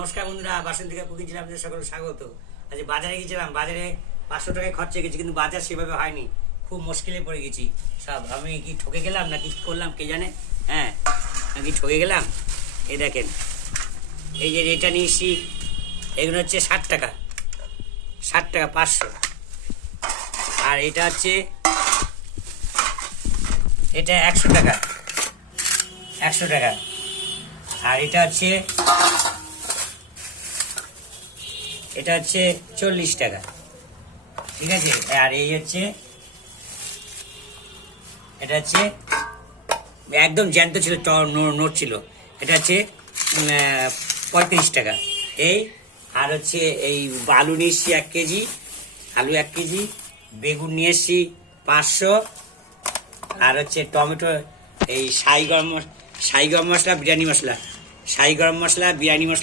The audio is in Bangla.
নমস্কার বন্ধুরা, বাসন্তিকা কুকিং চ্যানেলে আপনাদের সকল স্বাগত। আজ বাজারে গেছিলাম, বাজারে 500 টাকায় খরচা গেছি, কিন্তু বাজার সেভাবে হয়নি, খুব মুশকিলে পড়ে গেছি সব। আমি কি ঠকে গেলাম নাকি করলাম কে জানে, হ্যাঁ নাকি ঠকে গেলাম। এই দেখেন, এই যে রেটটা নিয়েছি, এগুলো হচ্ছে 60 টাকা, 500। আর এটা হচ্ছে, এটা 100 টাকা, 100 টাকা। আর এটা হচ্ছে 40 টাকা, ঠিক আছে। আর এই হচ্ছে, এটা হচ্ছে একদম জ্যান্ত ছিল, নোট ছিল। এটা হচ্ছে 35 টাকা। এই আর হচ্ছে এই আলু নিয়ে এসছি 1 কেজি, আলু 1 কেজি, বেগুন নিয়ে এসছি 500। আর হচ্ছে টমেটো, এই শাহি গরম মশলা, বিরিয়ানি মশলা, শাহি গরম মশলা, বিরিয়ানি মশলা